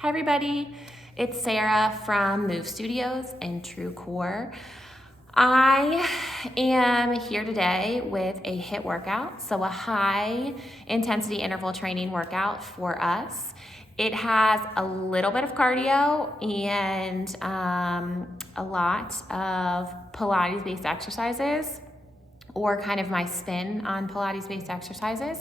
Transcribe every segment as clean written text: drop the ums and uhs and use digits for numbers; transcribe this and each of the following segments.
Hi everybody, it's Sarah from Move Studios and True Core. I am here today with a HIIT workout, so a high intensity interval training workout for us. It has a little bit of cardio and a lot of Pilates based exercises, or kind of my spin on Pilates based exercises.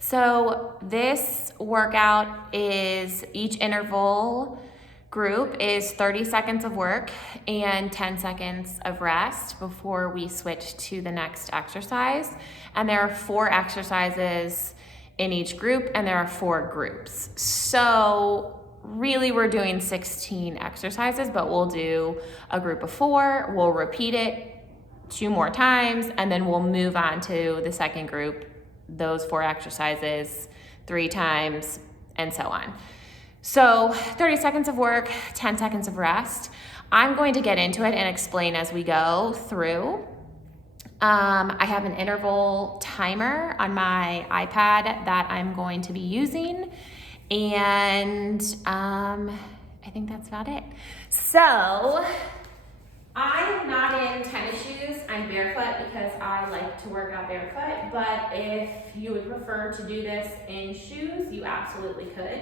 So this workout is, each interval group is 30 seconds of work and 10 seconds of rest before we switch to the next exercise. And there are 4 exercises in each group, and there are 4 groups. So really we're doing 16 exercises, but we'll do a group of 4, we'll repeat it 2 more times, and then we'll move on to the second group, those 4 exercises 3 times, and so on. So 30 seconds of work, 10 seconds of rest. I'm going to get into it and explain as we go through. I have an interval timer on my iPad that I'm going to be using, and I think that's about it. So I am not in tennis shoes. I'm barefoot because I like to work out barefoot, but if you would prefer to do this in shoes, you absolutely could.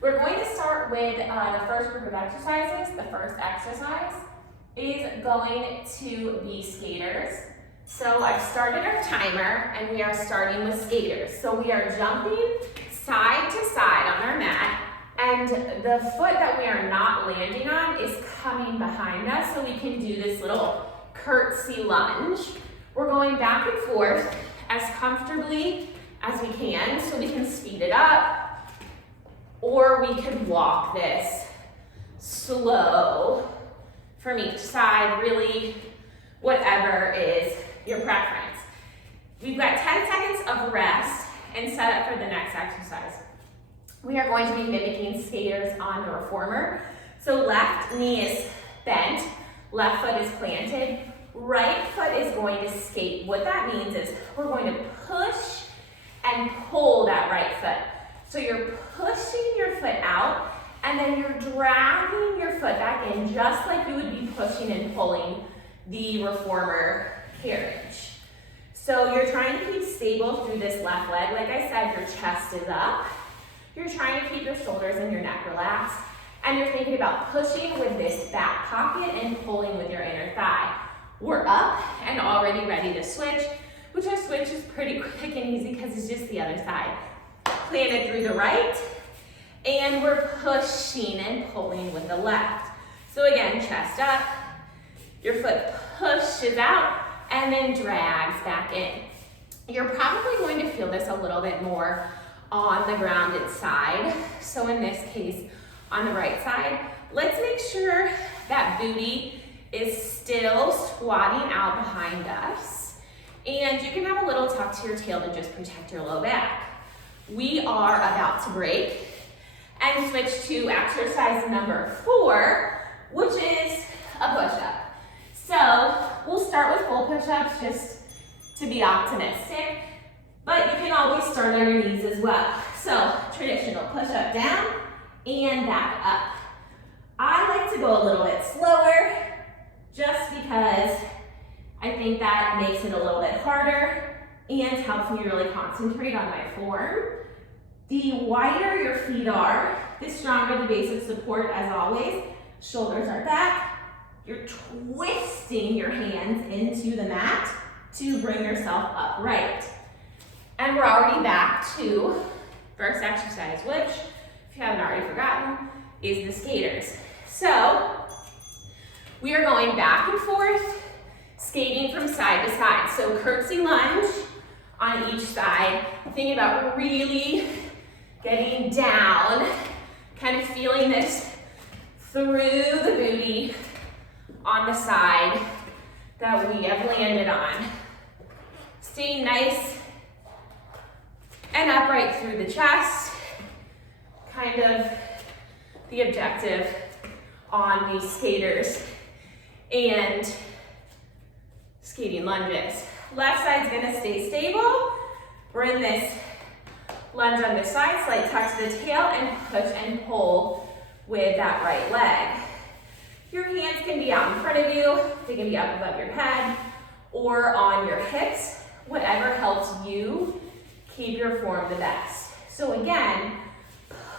We're going to start with the first group of exercises. The first exercise is going to be skaters. So I've started our timer and we are starting with skaters. So we are jumping side to side on our mat, and the foot that we are not landing on is coming behind us, so we can do this little curtsy lunge. We're going back and forth as comfortably as we can, so we can speed it up, or we could walk this slow from each side, really whatever is your preference. We've got 10 seconds of rest and set up for the next exercise. We are going to be mimicking skaters on the reformer. So left knee is bent, left foot is planted, right foot is going to skate. What that means is we're going to push and pull that right foot. So you're pushing your foot out, and then you're dragging your foot back in, just like you would be pushing and pulling the reformer carriage. So you're trying to keep stable through this left leg. Like I said, your chest is up. You're trying to keep your shoulders and your neck relaxed, and you're thinking about pushing with this back pocket and pulling with your inner thigh. We're up and already ready to switch, which our switch is pretty quick and easy because it's just the other side. Planted through the right, and we're pushing and pulling with the left. So again, chest up, your foot pushes out and then drags back in. You're probably going to feel this a little bit more on the grounded side. So in this case, on the right side, let's make sure that booty is still squatting out behind us. And you can have a little tuck to your tail to just protect your low back. We are about to break and switch to exercise number 4, which is a push-up. So we'll start with full push-ups just to be optimistic, but you can always start on your knees as well. So traditional push-up down and back up. I like to go a little bit slower just because I think that makes it a little bit harder and helps me really concentrate on my form. The wider your feet are, the stronger the base of support as always. Shoulders are back. You're twisting your hands into the mat to bring yourself upright. And we're already back to first exercise, which, if you haven't already forgotten, is the skaters. So we are going back and forth, skating from side to side. So curtsy lunge on each side, thinking about really getting down, kind of feeling this through the booty on the side that we have landed on. Staying nice and upright through the chest, kind of the objective on these skaters and skating lunges. Left side's gonna stay stable. We're in this lunge on this side, slight tuck to the tail, and push and pull with that right leg. Your hands can be out in front of you, they can be up above your head, or on your hips, whatever helps you keep your form the best. So again,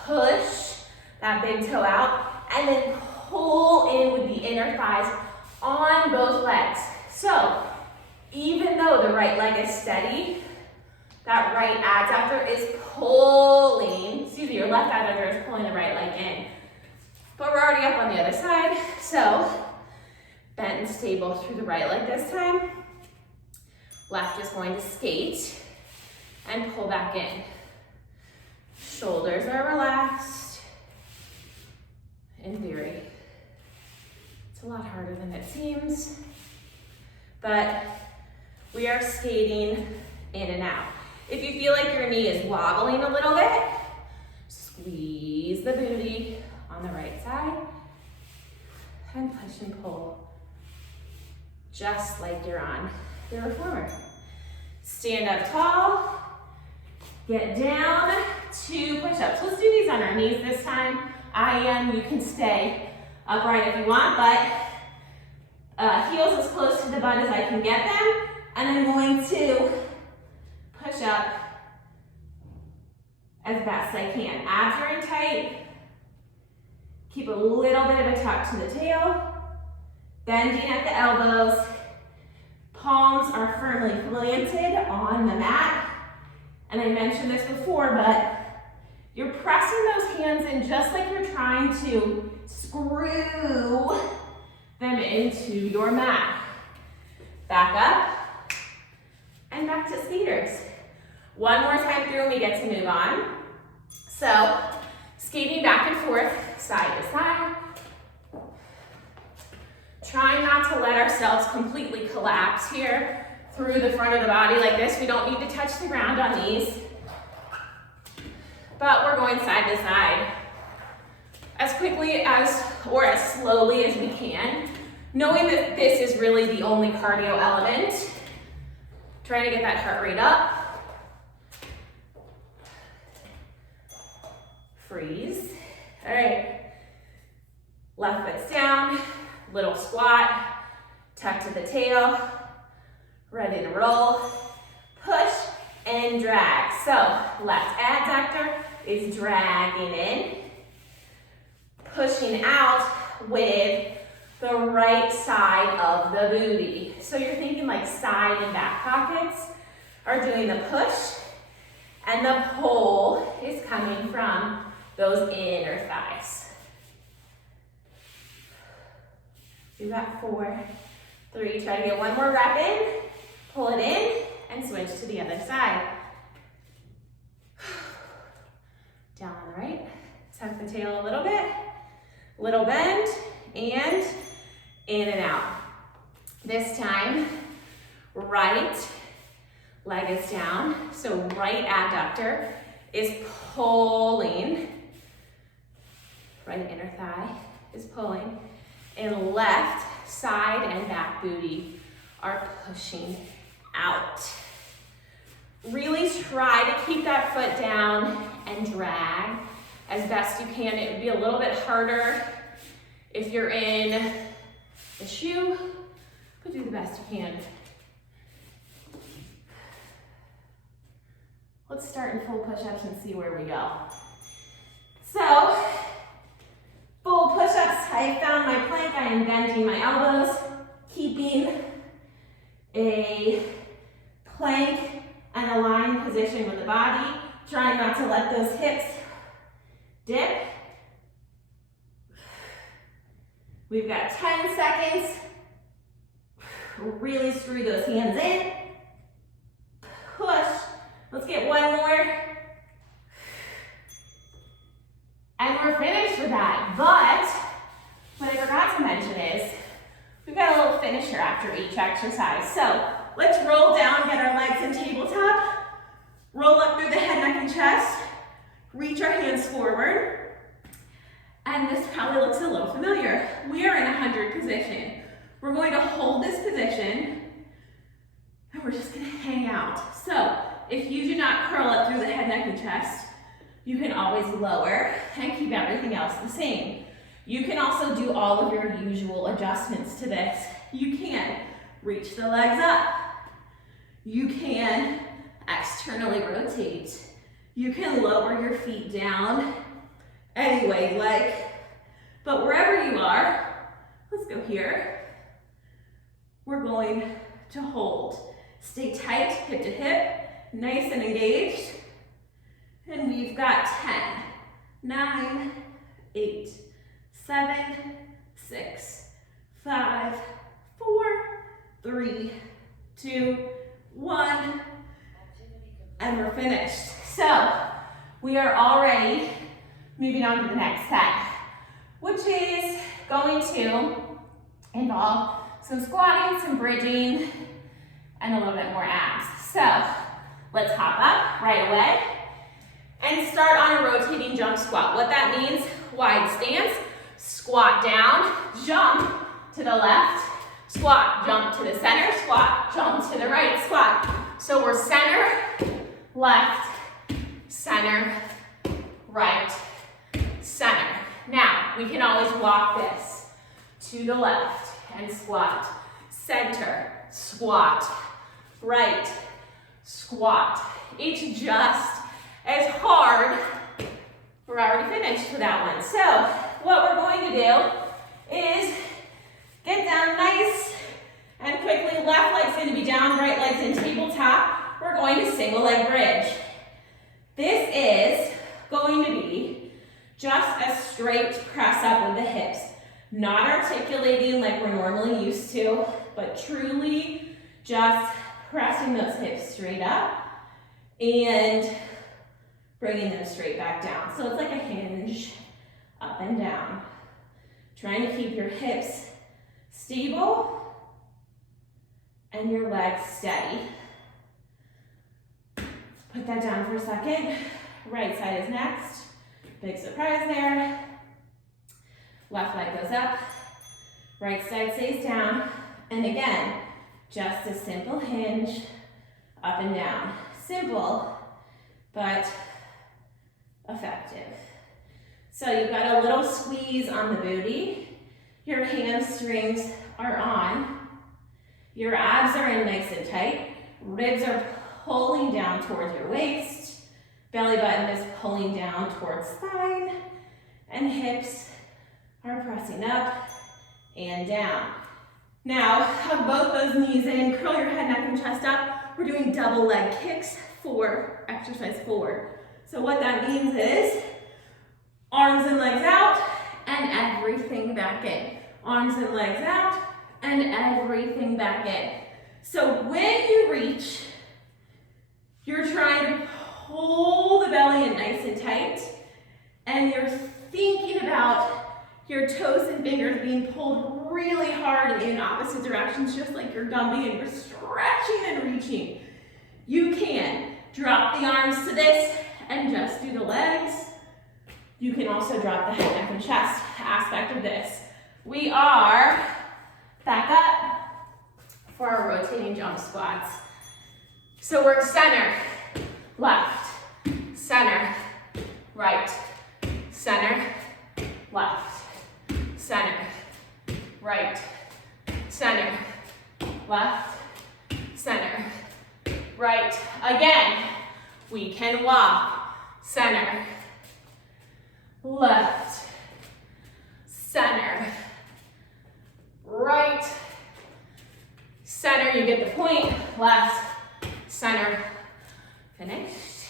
push that big toe out, and then pull in with the inner thighs on both legs. So even though the right leg is steady, that right adductor is pulling, your left adductor is pulling the right leg in. But we're already up on the other side, so bent and stable through the right leg this time. Left is going to skate and pull back in. Shoulders are relaxed. In theory, it's a lot harder than it seems, but we are skating in and out. If you feel like your knee is wobbling a little bit, squeeze the booty on the right side and push and pull, just like you're on the reformer. Stand up tall, get down, 2 push-ups. Let's do these on our knees this time. You can stay upright if you want, but heels as close to the butt as I can get them, and I'm going to push up as best I can. Abs are in tight. Keep a little bit of a tuck to the tail. Bending at the elbows. Palms are firmly planted on the mat. And I mentioned this before, but you're pressing those hands in just like you're trying to screw them into your mat. Back up and back to skaters. One more time through and we get to move on. So, skating back and forth, side to side. Trying not to let ourselves completely collapse here through the front of the body like this. We don't need to touch the ground on these. But we're going side to side as quickly as, or as slowly as we can, knowing that this is really the only cardio element. Trying to get that heart rate up. Freeze. All right. Left foot's down, little squat, tuck to the tail, ready to roll, push and drag. So left adductor is dragging in, pushing out with the right side of the booty. So you're thinking like side and back pockets are doing the push, and the pull is coming from those inner thighs. We've got 4, 3, try to get one more rep in, pull it in, and switch to the other side. Down on the right, tuck the tail a little bit, little bend, and in and out. This time, right leg is down, so right adductor is pulling, right inner thigh is pulling, and left side and back booty are pushing out. Really try to keep that foot down and drag as best you can. It would be a little bit harder if you're in the shoe, but do the best you can. Let's start in full push-ups and see where we go. So, full push-ups, I found my plank, I am bending my elbows, keeping a plank and aligned position with the body, trying not to let those hips dip. We've got 10 seconds. Really screw those hands in. Push. Let's get one more. And we're finished with that. But what I forgot to mention is we've got a little finisher after each exercise. So let's roll down, get our legs in tabletop. Roll up through the head, neck, and chest. Reach our hands forward. And this probably looks a little familiar. We are in a 100 position. We're going to hold this position and we're just gonna hang out. So if you do not curl up through the head, neck, and chest, You can always lower and keep everything else the same. You can also do all of your usual adjustments to this. You can reach the legs up. You can externally rotate. You can lower your feet down any way you like. But wherever you are, let's go here. We're going to hold. Stay tight, hip to hip, nice and engaged. And we've got 10, 9, 8, 7, 6, 5, 4, 3, 2, 1, and we're finished. So we are already moving on to the next set, which is going to involve some squatting, some bridging, and a little bit more abs. So let's hop up right away and start on a rotating jump squat. What that means, wide stance, squat down, jump to the left, squat, jump to the center, squat, jump to the right, squat. So we're center, left, center, right, center. Now, we can always walk this to the left and squat, center, squat, right, squat. It's just as hard. We're already finished with that one. So what we're going to do is get down nice and quickly. Left leg's going to be down, right leg's in tabletop. We're going to single leg bridge. This is going to be just a straight press up with the hips. Not articulating like we're normally used to, but truly just pressing those hips straight up and bringing them straight back down. So it's like a hinge, up and down. Trying to keep your hips stable and your legs steady. Put that down for a second. Right side is next. Big surprise there. Left leg goes up. Right side stays down. And again, just a simple hinge, up and down. Simple, but effective. So you've got a little squeeze on the booty. Your hamstrings are on. Your abs are in nice and tight. Ribs are pulling down towards your waist. Belly button is pulling down towards spine. And hips are pressing up and down. Now, hug both those knees in, curl your head, neck, and chest up. We're doing double leg kicks for exercise 4. So what that means is arms and legs out and everything back in. Arms and legs out and everything back in. So when you reach, you're trying to pull the belly in nice and tight, and you're thinking about your toes and fingers being pulled really hard in opposite directions, just like you're dumping and you're stretching and reaching. You can drop the arms to this and just do the legs. You can also drop the head, neck, and chest aspect of this. We are back up for our rotating jump squats. So we're center, left, center, right, center, left, center, right, center, left, center, right. Again, we can walk, center, left, center, right, center. You get the point, left, center, finished.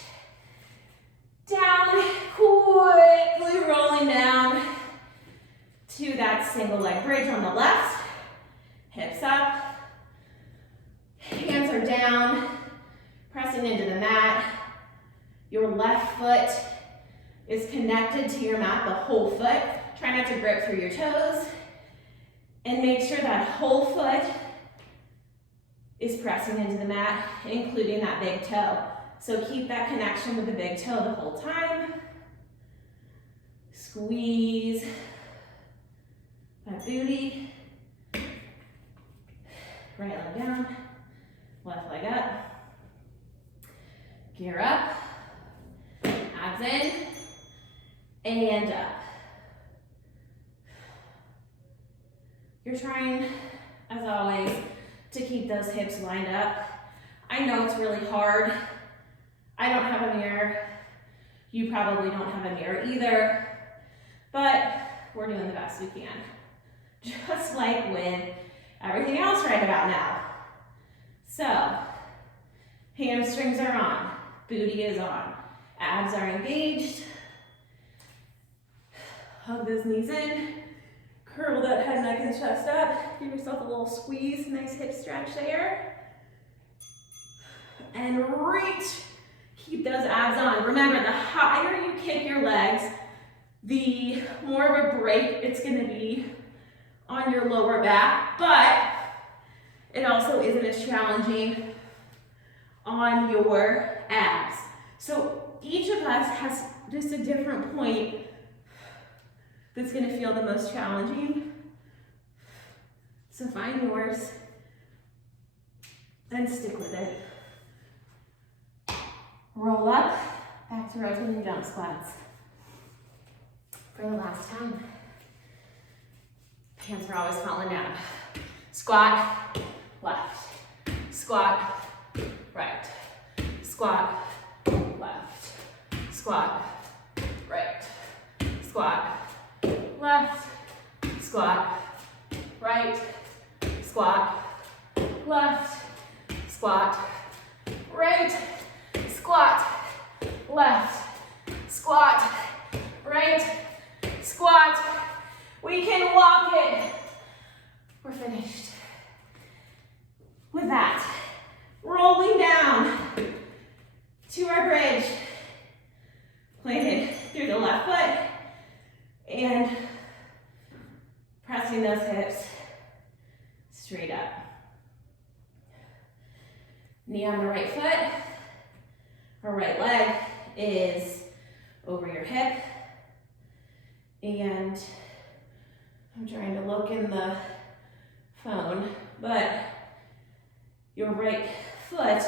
Down, quickly rolling down to that single leg bridge on the left. Hips up, hands are down, pressing into the mat. Your left foot is connected to your mat, the whole foot. Try not to grip through your toes. And make sure that whole foot is pressing into the mat, including that big toe. So keep that connection with the big toe the whole time. Squeeze that booty. Right leg down, left leg up. Gear up. Abs abs in and up. You're trying, as always, to keep those hips lined up. I know it's really hard. I don't have a mirror. You probably don't have a mirror either, but we're doing the best we can. Just like with everything else right about now. So, hamstrings are on, booty is on, abs are engaged. Hug those knees in, curl that head, neck, and chest up. Give yourself a little squeeze, nice hip stretch there. And reach. Keep those abs on. Remember, the higher you kick your legs, the more of a break it's going to be on your lower back, but it also isn't as challenging on your abs. So each of us has just a different point that's going to feel the most challenging. So find yours and stick with it. Roll up, back to rotating jump squats. For the last time. Hands are always falling down. Squat, left. Squat, right. Squat, left. Squat, right. Squat, left. Squat, right. Squat, left. Squat, right. Squat, left, squat, right, squat. We can walk it. We're finished. With that, rolling down to our bridge, planted through the left foot, and pressing those hips straight up. Knee on the right foot. Our right leg is over your hip, and I'm trying to look in the phone, but your right foot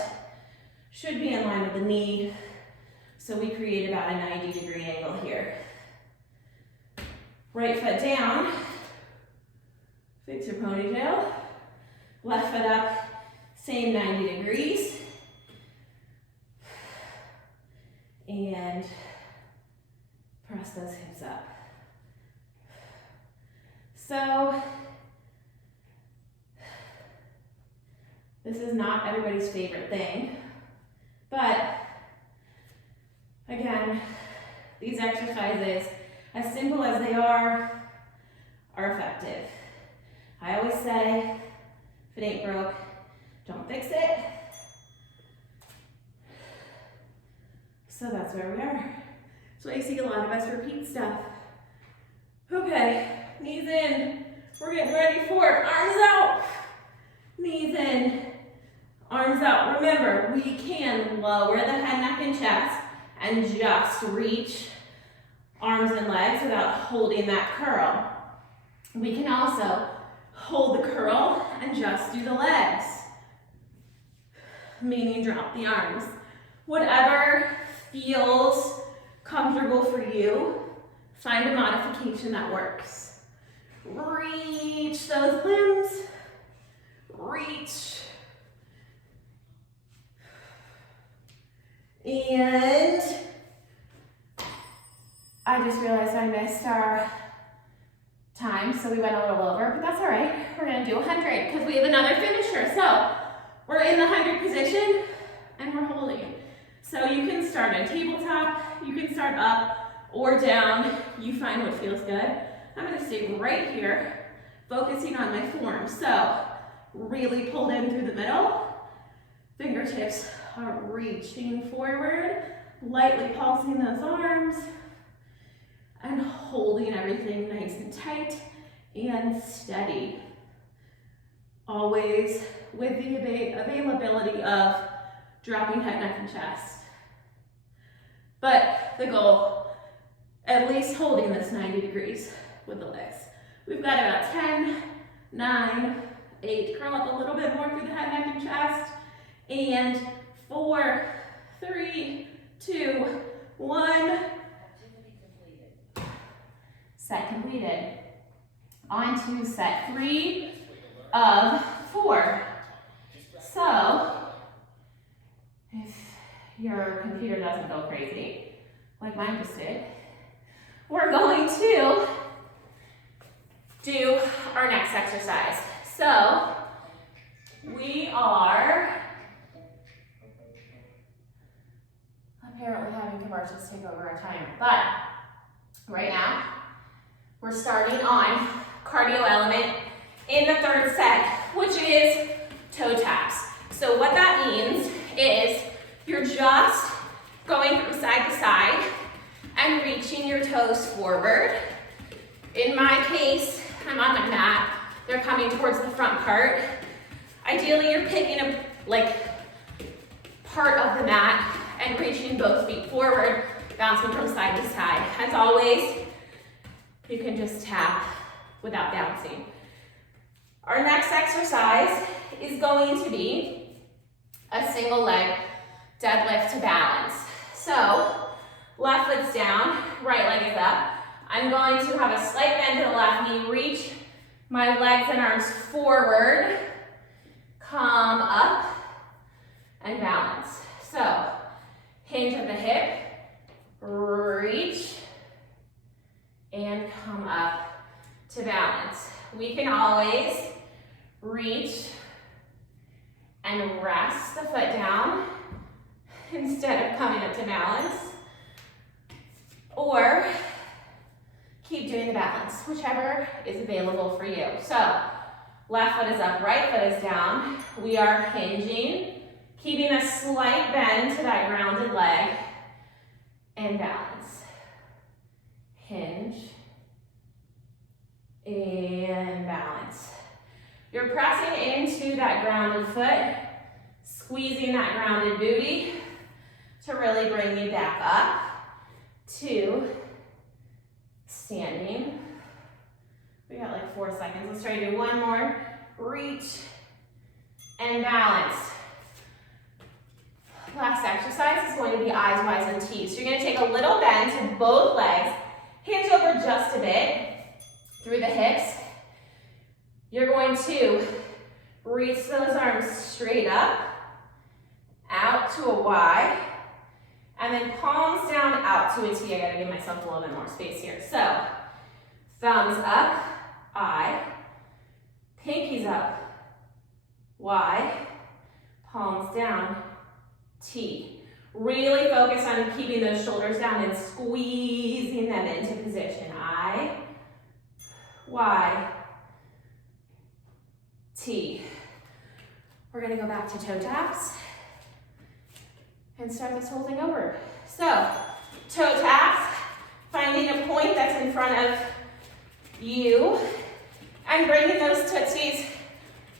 should be in line with the knee, so we create about a 90-degree angle here. Right foot down, fix your ponytail, left foot up, same 90 degrees. And press those hips up. So, this is not everybody's favorite thing, but again, these exercises, as simple as they are effective. I always say, if it ain't broke, don't fix it. So that's where we are. So I see a lot of us repeat stuff. Okay, knees in. We're getting ready for it. Arms out. Knees in. Arms out. Remember, we can lower the head, neck, and chest and just reach arms and legs without holding that curl. We can also hold the curl and just do the legs, meaning drop the arms. Whatever feels comfortable for you, find a modification that works. Reach those limbs. Reach. And I just realized I missed our time, so we went a little over, but that's all right. We're gonna do 100 because we have another finisher. So we're in the 100 position and we're holding it. So you can start on tabletop, you can start up or down. You find what feels good. I'm gonna stay right here, focusing on my form. So really pulled in through the middle. Fingertips are reaching forward, lightly pulsing those arms, and holding everything nice and tight and steady. Always with the availability of dropping head, neck, and chest. But the goal, at least holding this 90 degrees with the legs. We've got about 10, 9, 8, curl up a little bit more through the head, neck, and chest, and 4, 3, 2, 1. Set completed. On to set 3 of 4. So, if your computer doesn't go crazy, like mine just did, we're going to do our next exercise. So, we are apparently having commercials take over our timer, but right now, we're starting on cardio element in the 3rd set, which is toe taps. So what that means is you're just going from side to side and reaching your toes forward. In my case, I'm on my mat. They're coming towards the front part. Ideally, you're picking a part of the mat and reaching both feet forward, bouncing from side to side. As always, you can just tap without bouncing. Our next exercise is going to be a single leg deadlift to balance. So, left foot's down, right leg is up. I'm going to have a slight bend to the left knee, reach my legs and arms forward, come up, and balance. So, hinge at the hip, reach, and come up to balance. We can always reach and rest the foot down instead of coming up to balance, or keep doing the balance, whichever is available for you. So, left foot is up, right foot is down. We are hinging, keeping a slight bend to that grounded leg, and balance. Hinge, and balance. You're pressing into that grounded foot, squeezing that grounded booty to really bring you back up to standing. We got like 4 seconds. Let's try to do one more. Reach and balance. Last exercise is going to be eyes wide and T. So you're going to take a little bend to both legs, hands over just a bit through the hips. You're going to reach those arms straight up, out to a Y, and then palms down out to a T. I gotta give myself a little bit more space here. So, thumbs up, I, pinkies up, Y, palms down, T. Really focus on keeping those shoulders down and squeezing them into position. I, Y, T. We're gonna go back to toe taps and start this whole thing over. So, toe taps, finding a point that's in front of you and bringing those tootsies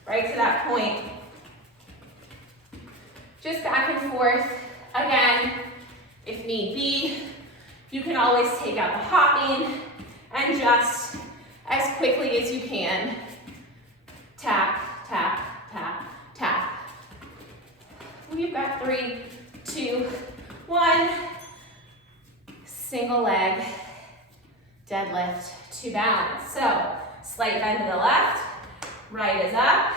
right to that point. Just back and forth. Again, if need be, you can always take out the hopping and just as quickly as you can, tap, tap, tap, tap. We've got 3, 2, 1. Single leg deadlift to balance. So, slight bend to the left, right is up,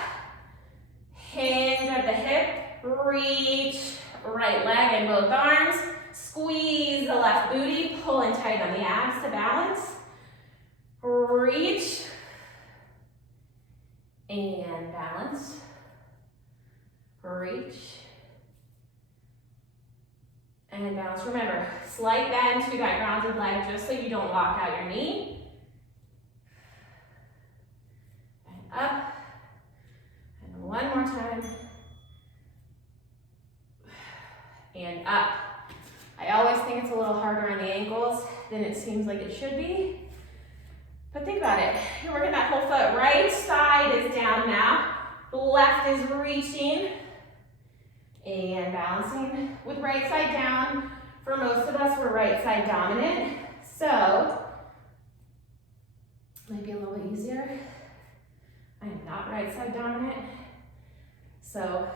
hinge at the hip, reach, right leg and both arms, squeeze the left booty, pulling tight on the abs to balance, reach, and balance, reach, and balance. Remember, slight bend to that grounded leg just so you don't lock out your knee. And up, and one more time. And up. I always think it's a little harder on the ankles than it seems like it should be. But think about it. You're working that whole foot. Right side is down now. Left is reaching and balancing with right side down. For most of us, we're right side dominant. So, might be a little bit easier. I am not right side dominant. So,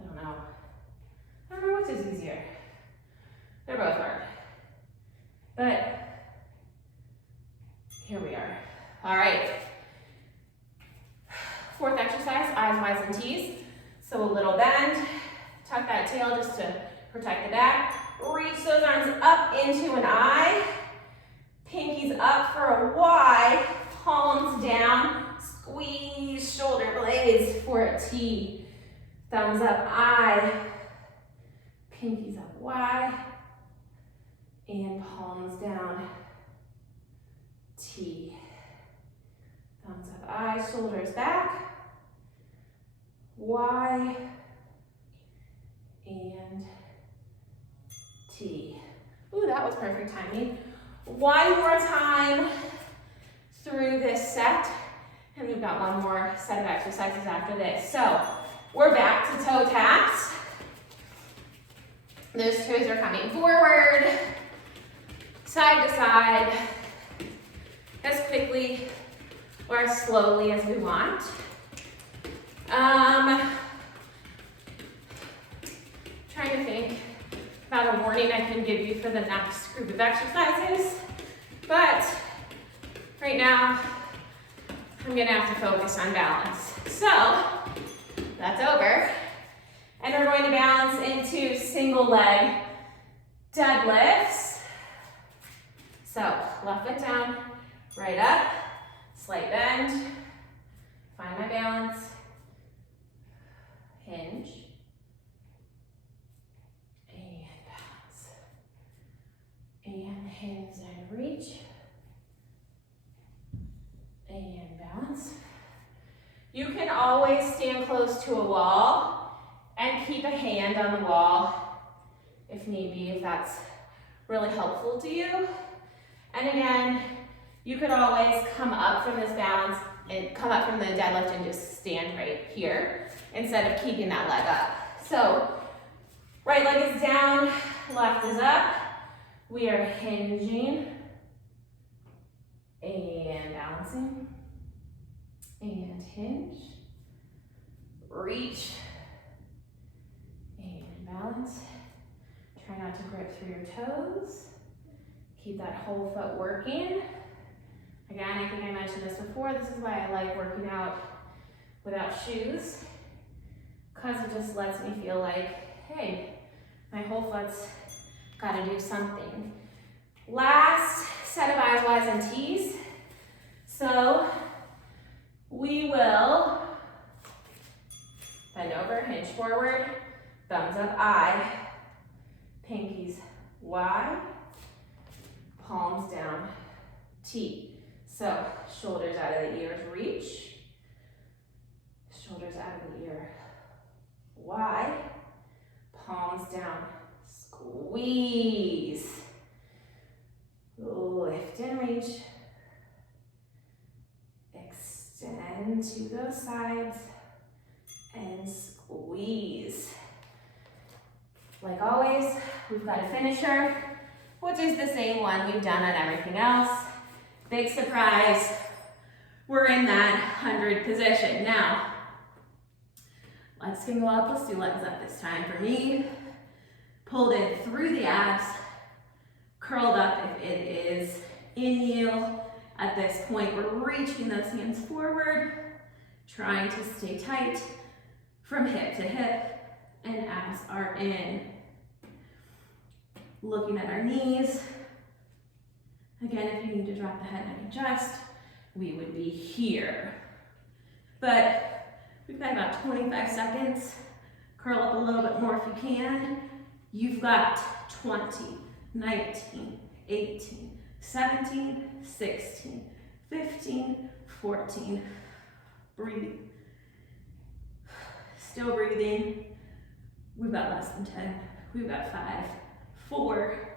I don't know which is easier. both hard. But here we are. All right. Fourth exercise, eyes, wide, and T's. So a little bend, tuck that tail just to protect the back. Reach those arms up into an I. Pinkies up for a Y. Palms down. Squeeze shoulder blades for a T. Thumbs up, I. Pinkies up, Y. And palms down, T. Thumbs up, I. Shoulders back. Y. And T. Ooh, that was perfect timing. One more time through this set, and we've got one more set of exercises after this. So we're back to toe taps. Those toes are coming forward, side to side, as quickly or as slowly as we want. Trying to think about a warning I can give you for the next group of exercises, but right now I'm gonna have to focus on balance. So that's over, and we're going to balance into single leg deadlifts. So left foot down, right up, slight bend, find my balance, hinge, and balance, and hinge and reach, and balance. You can always stand close to a wall and keep a hand on the wall if need be, if that's really helpful to you. And again, you could always come up from this balance and come up from the deadlift and just stand right here instead of keeping that leg up. So right leg is down, left is up. We are hinging and balancing and hinge, reach and balance. Try not to grip through your toes. Keep that whole foot working. Again, I think I mentioned this before. This is why I like working out without shoes, because it just lets me feel like, hey, my whole foot's got to do something. Last set of eyes, Ys, and T's. So we will bend over, hinge forward, thumbs up, I, pinkies, Y, palms down, T. So shoulders out of the ears, reach, shoulders out of the ear, Y, palms down, squeeze, lift and reach, extend to those sides, and squeeze. Like always, we've got a finisher, which is the same one we've done on everything else. Big surprise, we're in that 100 position. Now, legs can go up, let's do legs up this time for me. Pulled in through the abs, curled up if it is in you. At this point, we're reaching those hands forward, trying to stay tight from hip to hip, and abs are in. Looking at our knees. Again, if you need to drop the head and adjust, we would be here. But we've got about 25 seconds. Curl up a little bit more if you can. You've got 20, 19, 18, 17, 16, 15, 14. Breathe. Still breathing. We've got less than 10. We've got 5, 4,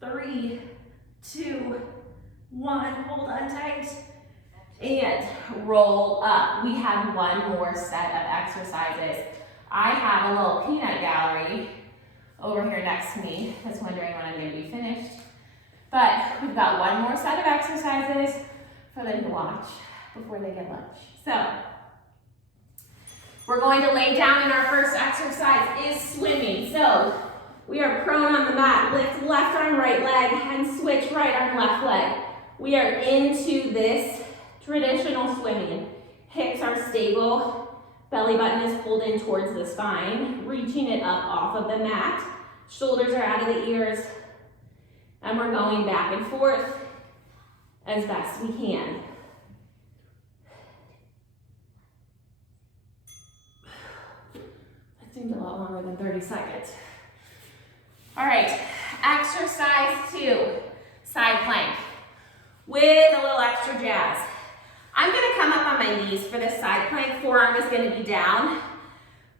3, 2, 1. Hold on tight. And roll up. We have one more set of exercises. I have a little peanut gallery over here next to me that's wondering when I'm going to be finished. But we've got one more set of exercises for them to watch before they get lunch. So we're going to lay down, and our first exercise is swimming. So We are prone on the mat. Lift left arm, right leg, and switch right arm, left leg. We are into this traditional swimming. Hips are stable. Belly button is pulled in towards the spine, reaching it up off of the mat. Shoulders are out of the ears. And we're going back and forth as best we can. That seemed a lot longer than 30 seconds. All right, exercise 2, side plank with a little extra jazz. I'm gonna come up on my knees for this side plank. Forearm is gonna be down.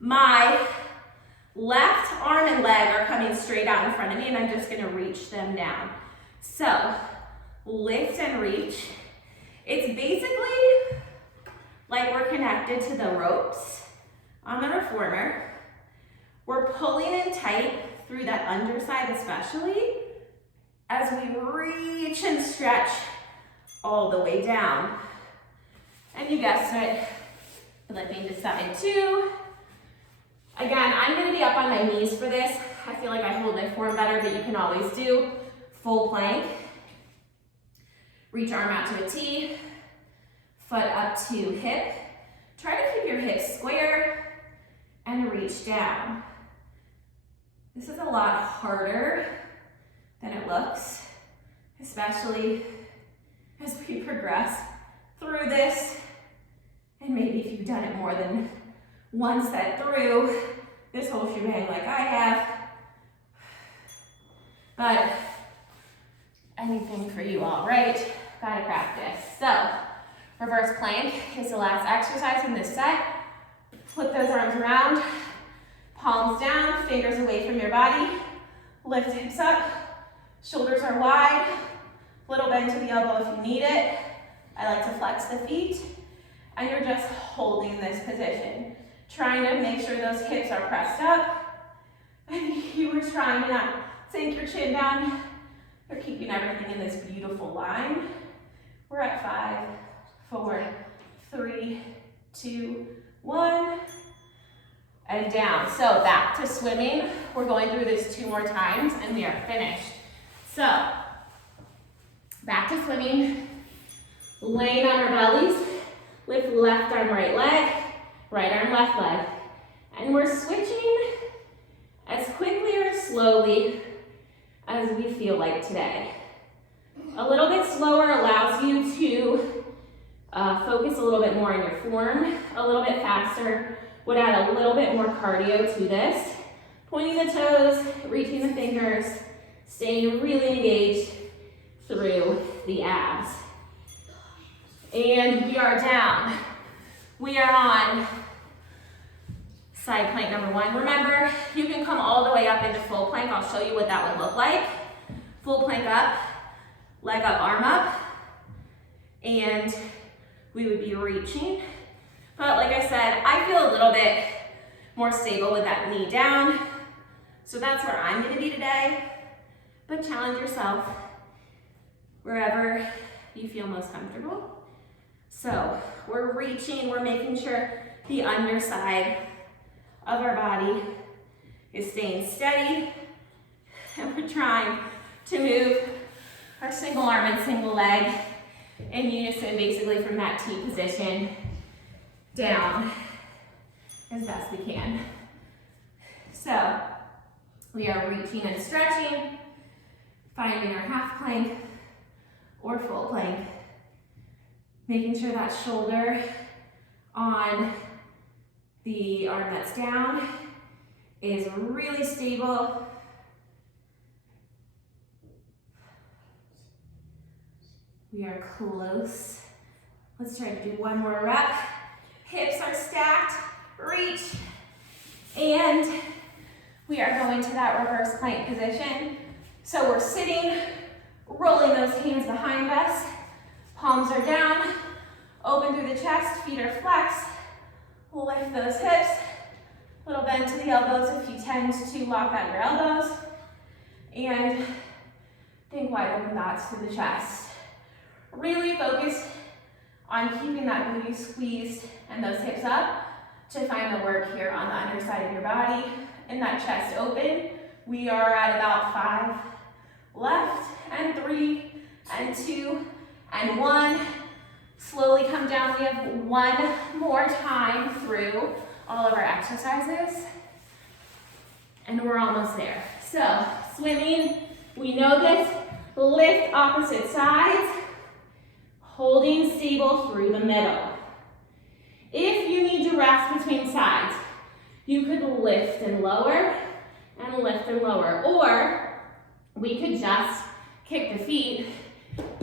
My left arm and leg are coming straight out in front of me, and I'm just gonna reach them down. So, lift and reach. It's basically like we're connected to the ropes on the reformer. We're pulling in tight through that underside especially as we reach and stretch all the way down. And you guessed it, flipping to side 2. Again, I'm gonna be up on my knees for this. I feel like I hold my form better, but you can always do full plank. Reach arm out to a T, foot up to hip. Try to keep your hips square and reach down. This is a lot harder than it looks, especially as we progress through this. And maybe if you've done it more than one set through this whole shebang like I have. But anything for you all, right? Gotta practice. So, reverse plank is the last exercise in this set. Flip those arms around, palms down, fingers away from your body. Lift hips up, shoulders are wide. Little bend to the elbow if you need it. I like to flex the feet. And you're just holding this position. Trying to make sure those hips are pressed up. And you are trying to not sink your chin down. You're keeping everything in this beautiful line. We're at 5, 4, 3, 2, 1. And down. So back to swimming. We're going through this 2 more times and we are finished. So back to swimming. Laying on our bellies. Lift left arm, right leg. Right arm, left leg. And we're switching as quickly or slowly as we feel like today. A little bit slower allows you to focus a little bit more on your form. A little bit faster would add a little bit more cardio to this. Pointing the toes, reaching the fingers, staying really engaged through the abs. And we are down. We are on side plank number 1. Remember, you can come all the way up into full plank. I'll show you what that would look like. Full plank up, leg up, arm up, and we would be reaching. But like I said, I feel a little bit more stable with that knee down. So that's where I'm gonna be today. But challenge yourself wherever you feel most comfortable. So we're reaching, we're making sure the underside of our body is staying steady. And we're trying to move our single arm and single leg in unison, basically from that T position down as best we can. So we are reaching and stretching, finding our half plank or full plank, making sure that shoulder on the arm that's down is really stable. We are close. Let's try to do one more rep. Hips are stacked, reach, and we are going to that reverse plank position. So we're sitting, rolling those hands behind us, palms are down, open through the chest, feet are flexed, lift those hips, little bend to the elbows if you tend to lock out your elbows, and think wide open thoughts through the chest. Really focus on keeping that booty squeezed and those hips up to find the work here on the underside of your body and that chest open We are at about 5 left, and 3, and 2, and 1. Slowly come down. We have 1 more time through all of our exercises, and we're almost there. So, swimming, we know this. Lift opposite sides, holding stable through the middle. If you need to rest between sides, you could lift and lower, or we could just kick the feet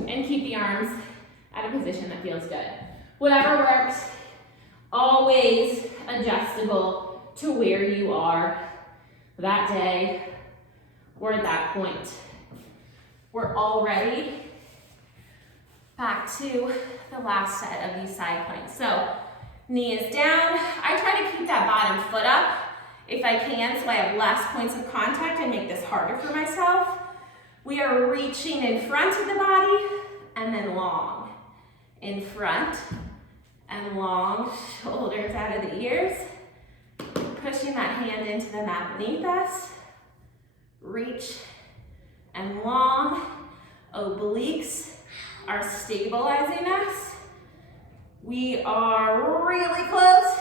and keep the arms at a position that feels good. Whatever works, always adjustable to where you are that day or at that point. We're already back to the last set of these side planks. So knee is down. I try to keep that bottom foot up if I can, so I have less points of contact and make this harder for myself. We are reaching in front of the body and then long. In front and long, shoulders out of the ears. Pushing that hand into the mat beneath us. Reach and long. Obliques are stabilizing us. We are really close.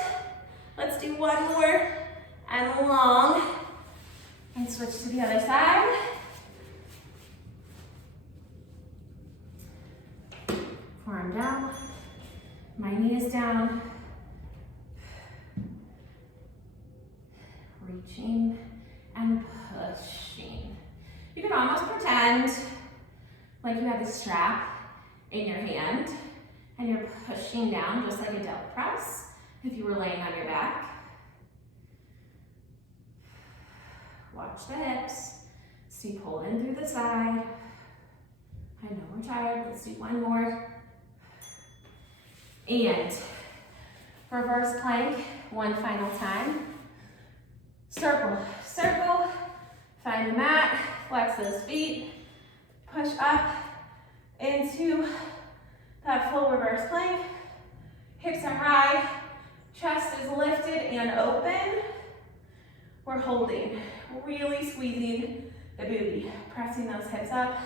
Let's do 1 more and long. And switch to the other side. Forearm down. My knee is down. Reaching and pushing. You can almost pretend like you have the strap in your hand and you're pushing down just like a delt press if you were laying on your back. Watch the hips. See, pull in through the side. I know we're tired. Let's do 1 more. And reverse plank 1 final time. Circle, circle, find the mat, flex those feet, push up into that full reverse plank. Hips are high, chest is lifted and open. We're holding, really squeezing the booty, pressing those hips up,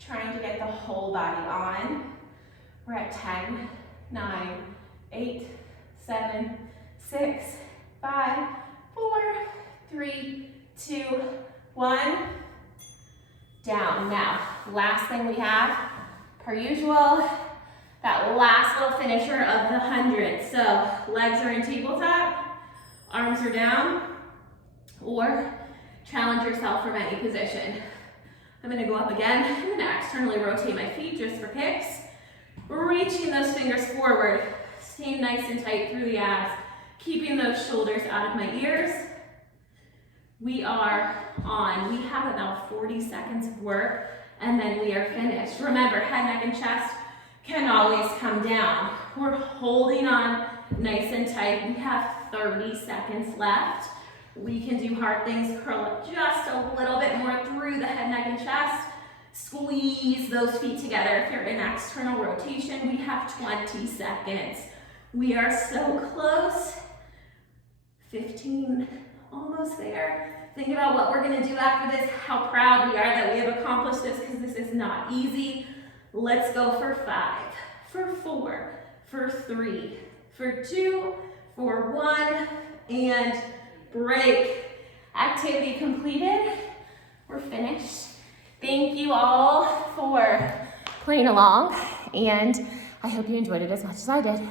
trying to get the whole body on. We're at 10, 9, 8, 7, 6, 5, 4, 3, 2, 1. Down. Now, last thing we have, per usual, that last little finisher of the 100. So, legs are in tabletop, arms are down, or challenge yourself from any position. I'm gonna go up again. I'm gonna externally rotate my feet just for kicks. Reaching those fingers forward, staying nice and tight through the abs, keeping those shoulders out of my ears. We are on. We have about 40 seconds of work, and then we are finished. Remember, head, neck, and chest can always come down. We're holding on nice and tight. We have 30 seconds left. We can do hard things, curl up just a little bit more through the head, neck, and chest. Squeeze those feet together. If you're in external rotation, we have 20 seconds. We are so close. 15, almost there. Think about what we're gonna do after this, how proud we are that we have accomplished this, because this is not easy. Let's go for 5, for 4, for 3, for 2, for 1, and break. Activity completed. We're finished. Thank you all for playing along, and I hope you enjoyed it as much as I did.